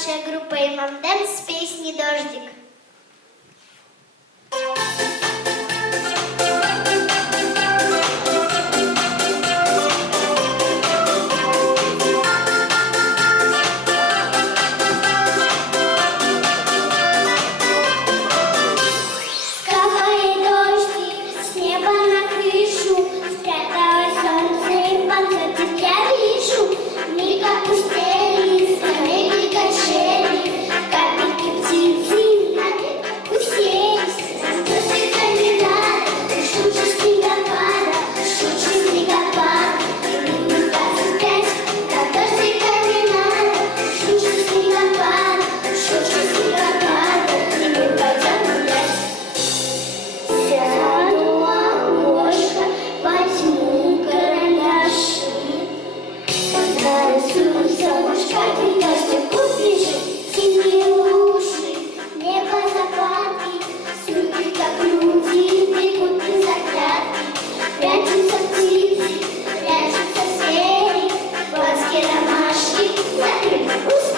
Младшая группа Имам Дэнс с песней «Дождик». Капает дождик с неба на крышу, спряталось солнце и панцирь я вижу. Миг опустели, скамейки качели, капельки птицы на ветках уселись. Дождика не надо, шучу снегопада, шучу снегопада. Минут 25, как дождика не надо, шучу снегопада, шучу снегопада. И мы пойдем гулять. Сяду в окошко, возьму карандаши, нарисую солнышко, и дождик убежит. Синие уши, небо закатки, слюни как люди, бегут без оглядки. Прячутся птицы, прячутся звери, глазки ромашки закрыты.